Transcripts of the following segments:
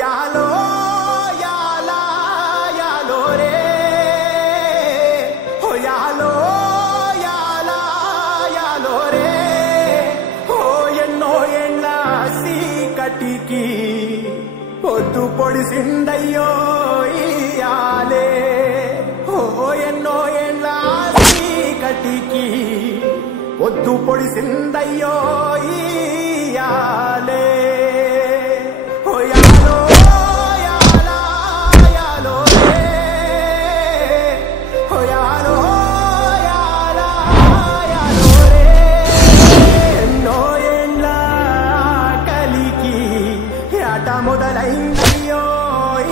యాలో యాలా యాలో రే హో యాలో యాలా యాలో రే హో ఎన్నో ఎండ్ల సీకటికి పొద్దు పొడిసిందయ్యో ఇయాలే హో ఎన్నో ఎండ్ల సీకటికి పొద్దు పొడిసిందయ్యో ఇయాలే మొదలైందయ్యో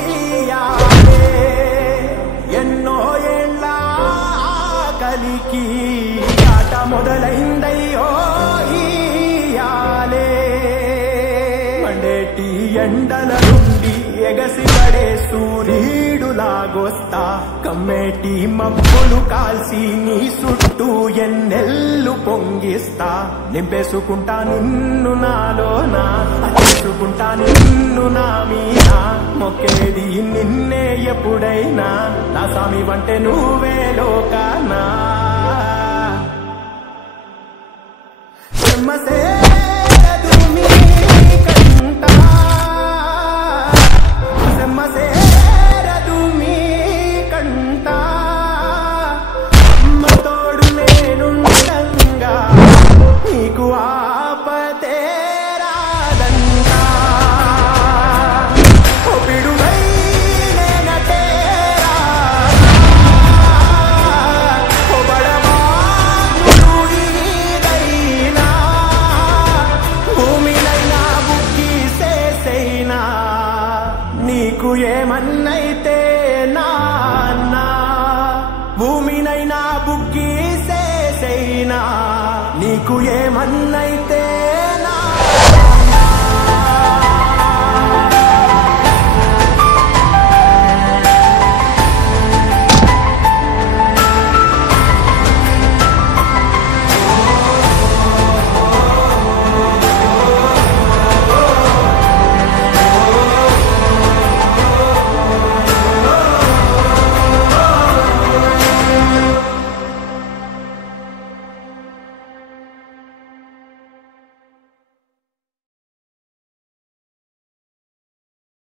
ఇయాలే ఎన్నో ఏళ్ళ కలికి ఆట మొదలైందయ్యో ఇయాలే మండేటి ఎండల నుండి ఎగసిపడే సూర్యుడులాగొస్తా కమ్మేటి మబ్బులు కాల్సి నీ చుట్టూ ఎన్నెల్లు పొంగిస్తా నింపేసుకుంటా నిన్ను నాలోనా చేసుకుంటా నిన్ను నా మీద మొక్కేది నిన్నే ఎప్పుడైనా నా స్వామి వంటే నువ్వే లోకానా నీకు ఏమన్నైతే నాన్న భూమినైనా బుక్కి సేసైనా నీకు ఏమన్నైతే